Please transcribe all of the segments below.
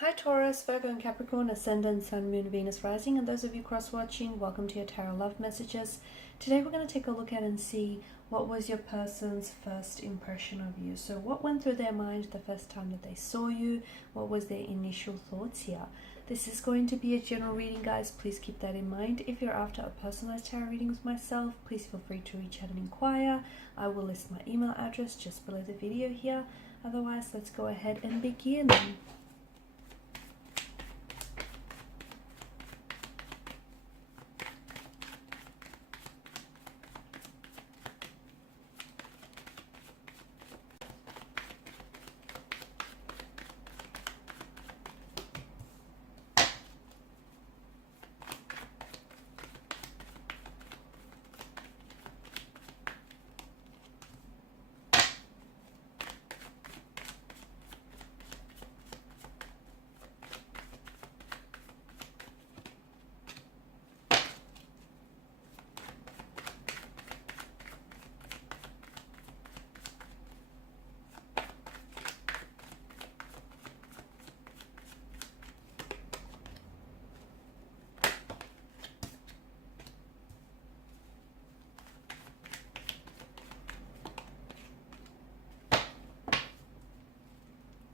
Hi Taurus, Virgo and Capricorn, Ascendant, Sun, Moon, Venus, Rising, and those of you cross-watching, welcome to your Tarot Love Messages. Today we're going to take a look at and see what was your person's first impression of you. So what went through their mind the first time that they saw you? What was their initial thoughts here? This is going to be a general reading, guys. Please keep that in mind. If you're after a personalized tarot reading with myself, please feel free to reach out and inquire. I will list my email address just below the video here. Otherwise, let's go ahead and begin.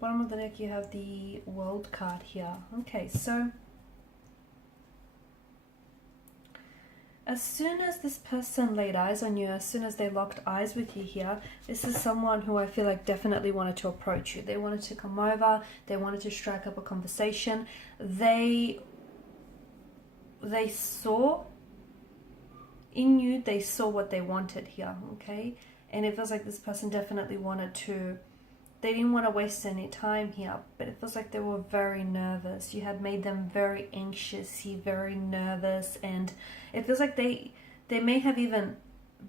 Bottom of the deck, you have the World card here. Okay, so as soon as this person laid eyes on you, as soon as they locked eyes with you here, this is someone who I feel like definitely wanted to approach you. They wanted to come over, they wanted to strike up a conversation. They saw in you, they saw what they wanted here, okay? And it feels like this person definitely wanted to, they didn't want to waste any time here, but it feels like they were very nervous. You had made them very anxious, very nervous, and it feels like they may have even,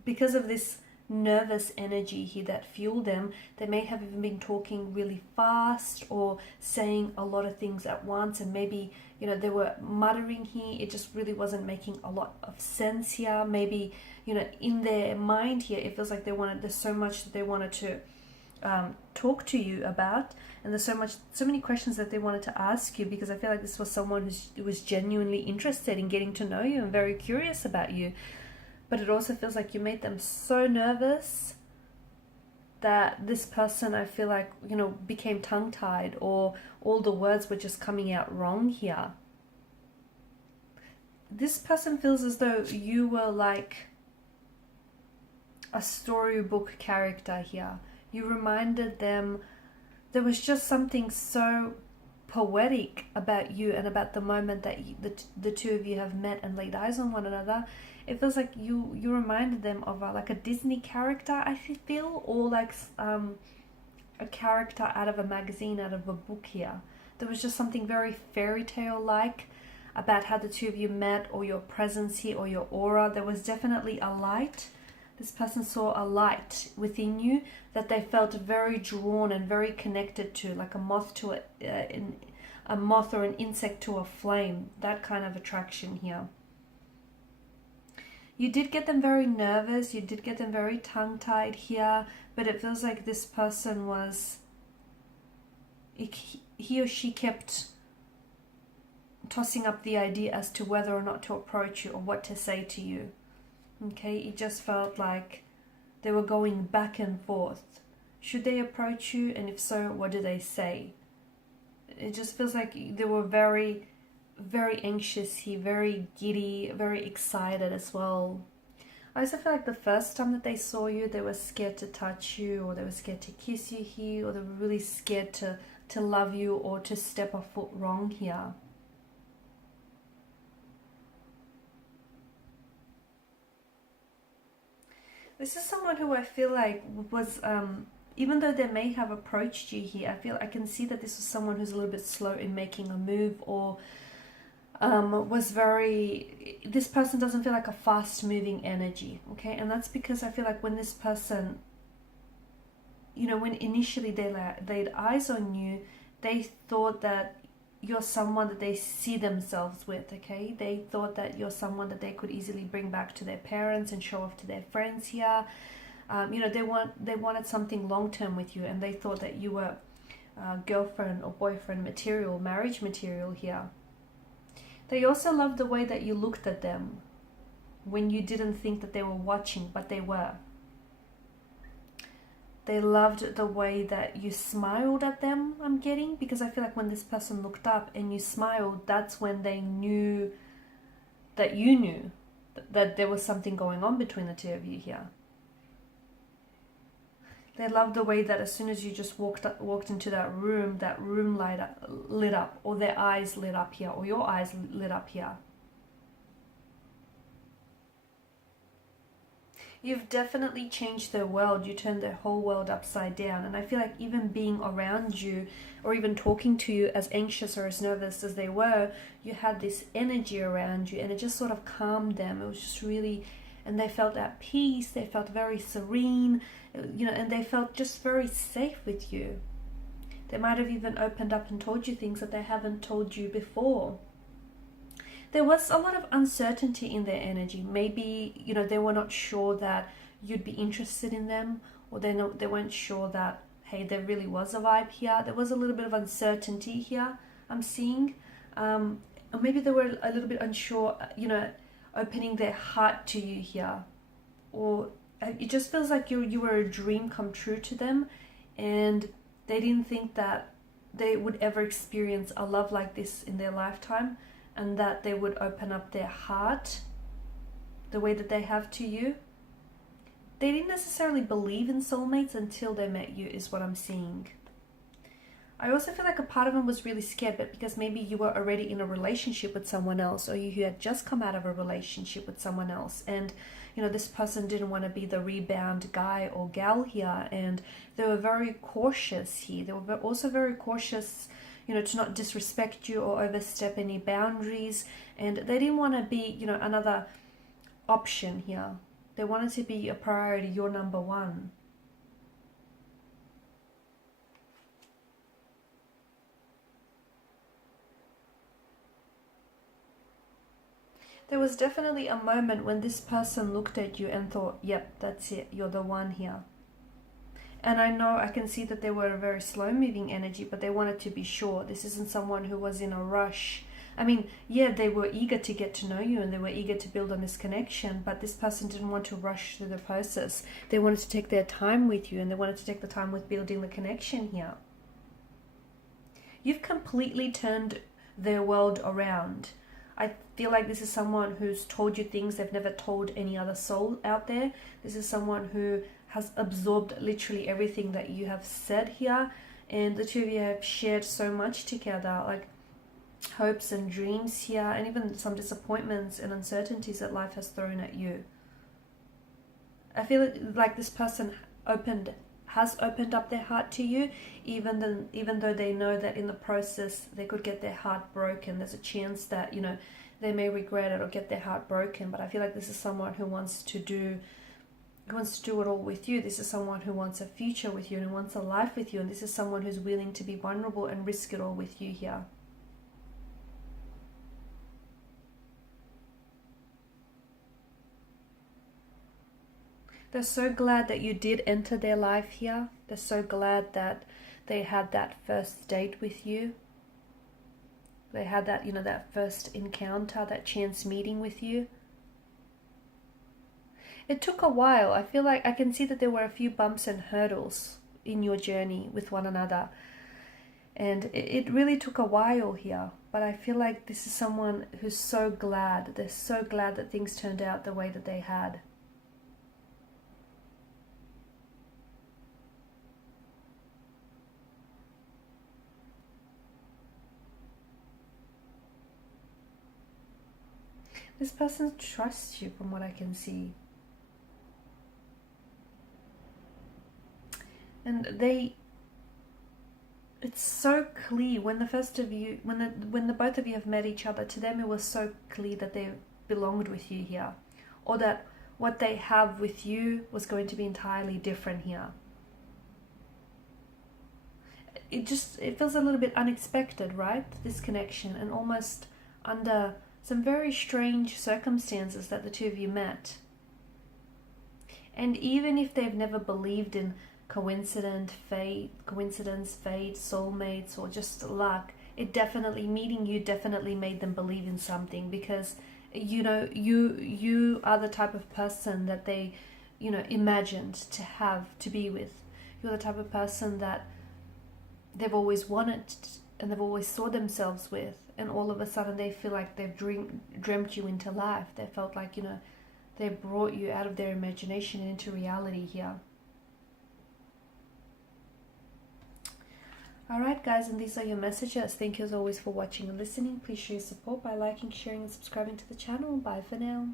because of this nervous energy here that fueled them, they may have even been talking really fast or saying a lot of things at once, and maybe, you know, they were muttering here. It just really wasn't making a lot of sense here. Maybe, you know, in their mind here, it feels like there's so much that they wanted to talk to you about, and there's so many questions that they wanted to ask you, because I feel like this was someone who was genuinely interested in getting to know you and very curious about you. But it also feels like you made them so nervous that this person, I feel like, you know, became tongue-tied, or all the words were just coming out wrong here. This person feels as though you were like a storybook character here. You reminded them, there was just something so poetic about you and about the moment that the two of you have met and laid eyes on one another. It feels like you reminded them of like a Disney character, I feel, or like a character out of a magazine, out of a book here. There was just something very fairy tale like about how the two of you met, or your presence here, or your aura. There was definitely a light. This person saw a light within you that they felt very drawn and very connected to, like a moth to a moth or an insect to a flame. That kind of attraction here. You did get them very nervous. You did get them very tongue-tied here. But it feels like this person was, he or she kept tossing up the idea as to whether or not to approach you or what to say to you. Okay, it just felt like they were going back and forth. Should they approach you? And if so, what do they say? It just feels like they were very, very anxious here, very giddy, very excited as well. I also feel like the first time that they saw you, they were scared to touch you, or they were scared to kiss you here, or they were really scared to love you, or to step a foot wrong here. This is someone who I feel like was, even though they may have approached you here, I can see that this was someone who's a little bit slow in making a move, or was very, this person doesn't feel like a fast moving energy, okay? And that's because I feel like when this person, you know, when initially they laid eyes on you, they thought that you're someone that they see themselves with, okay? They thought that you're someone that they could easily bring back to their parents and show off to their friends here. You know, they wanted something long-term with you, and they thought that you were girlfriend or boyfriend material, marriage material here. They also loved the way that you looked at them when you didn't think that they were watching, but they were. They loved the way that you smiled at them, I'm getting, because I feel like when this person looked up and you smiled, that's when they knew that you knew that there was something going on between the two of you here. They loved the way that as soon as you just walked into that room lit up, or their eyes lit up here, or your eyes lit up here. You've definitely changed their world. You turned their whole world upside down. And I feel like even being around you or even talking to you, as anxious or as nervous as they were, you had this energy around you and it just sort of calmed them. It was just really, and they felt at peace. They felt very serene, you know, and they felt just very safe with you. They might have even opened up and told you things that they haven't told you before. There was a lot of uncertainty in their energy. Maybe, you know, they were not sure that you'd be interested in them, or they weren't sure that, hey, there really was a vibe here. There was a little bit of uncertainty here, I'm seeing. Or maybe they were a little bit unsure, you know, opening their heart to you here. Or it just feels like you were a dream come true to them, and they didn't think that they would ever experience a love like this in their lifetime, and that they would open up their heart the way that they have to you. They didn't necessarily believe in soulmates until they met you, is what I'm seeing. I also feel like a part of them was really scared, but because maybe you were already in a relationship with someone else, or you had just come out of a relationship with someone else, and you know, this person didn't want to be the rebound guy or gal here, and they were very cautious here. They were also very cautious, you know, to not disrespect you or overstep any boundaries. And they didn't want to be, you know, another option here. They wanted to be a priority, your number one. There was definitely a moment when this person looked at you and thought, yep, that's it, you're the one here. And I know, I can see that they were a very slow moving energy, but they wanted to be sure. This isn't someone who was in a rush. I mean, yeah, they were eager to get to know you and they were eager to build on this connection, but this person didn't want to rush through the process. They wanted to take their time with you, and they wanted to take the time with building the connection here. You've completely turned their world around. I feel like this is someone who's told you things they've never told any other soul out there. This is someone who has absorbed literally everything that you have said here, and the two of you have shared so much together, like hopes and dreams here, and even some disappointments and uncertainties that life has thrown at you. I feel like this person has opened up their heart to you, even though they know that in the process they could get their heart broken. There's a chance that, you know, they may regret it or get their heart broken, but I feel like this is someone who wants to do it all with you. This is someone who wants a future with you and who wants a life with you, and this is someone who's willing to be vulnerable and risk it all with you here. They're so glad that you did enter their life here. They're so glad that they had that first date with you. They had that, you know, that first encounter, that chance meeting with you. It took a while. I feel like I can see that there were a few bumps and hurdles in your journey with one another. And it really took a while here. But I feel like this is someone who's so glad. They're so glad that things turned out the way that they had. This person trusts you from what I can see. And it's so clear when the both of you have met each other, to them it was so clear that they belonged with you here, or that what they have with you was going to be entirely different here. It feels a little bit unexpected, right? This connection, and almost under some very strange circumstances that the two of you met. And even if they've never believed in coincidence, fate, soulmates, or just luck. It definitely, meeting you definitely made them believe in something, because you know, you are the type of person that they, you know, imagined to have, to be with. You're the type of person that they've always wanted and they've always saw themselves with, and all of a sudden they feel like they've dreamt you into life. They felt like, you know, they brought you out of their imagination into reality here. Alright guys, and these are your messages. Thank you as always for watching and listening. Please show your support by liking, sharing and subscribing to the channel. Bye for now.